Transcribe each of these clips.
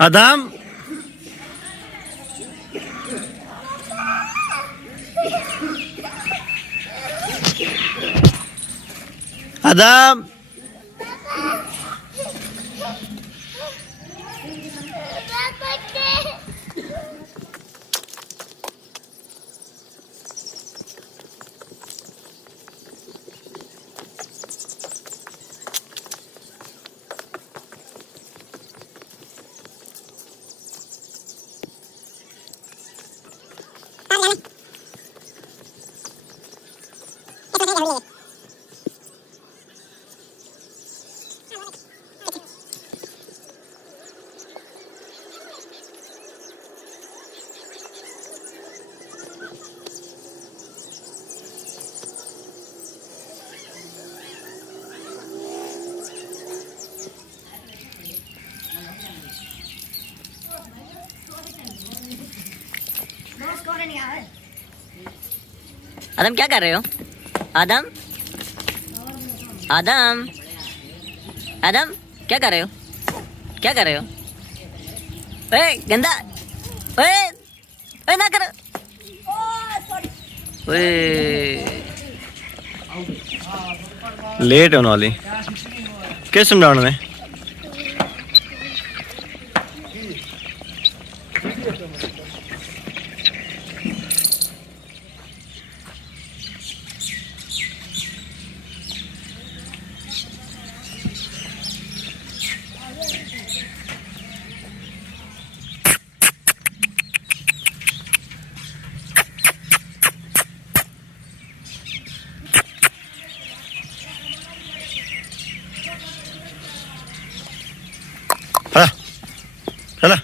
आदम आदम आदम क्या कर रहे हो? आदम आदम आदम क्या कर रहे हो? क्या कर रहे हो? ओए गंदा, ओए ओए ना करो, ओए लेट होने वाली किस समझाने में। चला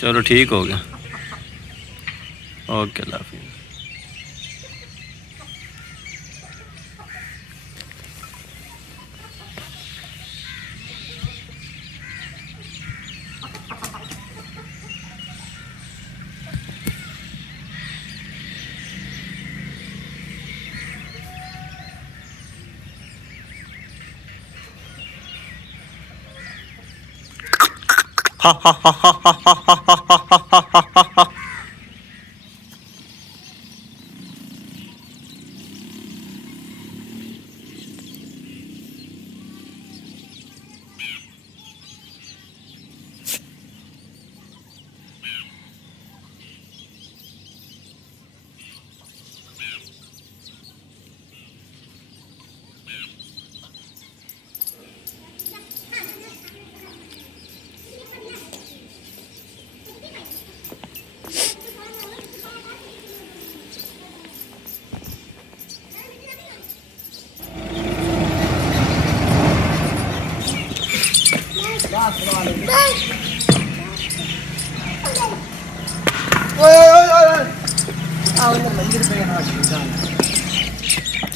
चलो ठीक हो गया। ओके अल्लाह हाफिज़। हा हा हा हा हा हा हा हा हा हा हा।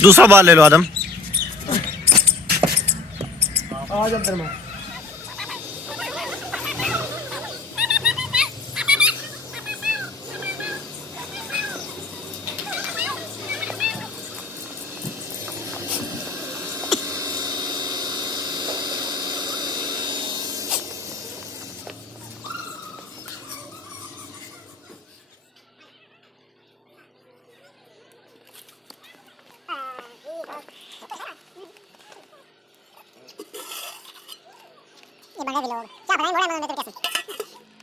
दूसरा बाल ले लो आदम। ये बड़ा भी लोग क्या बनाए मोड़ा में तो कैसे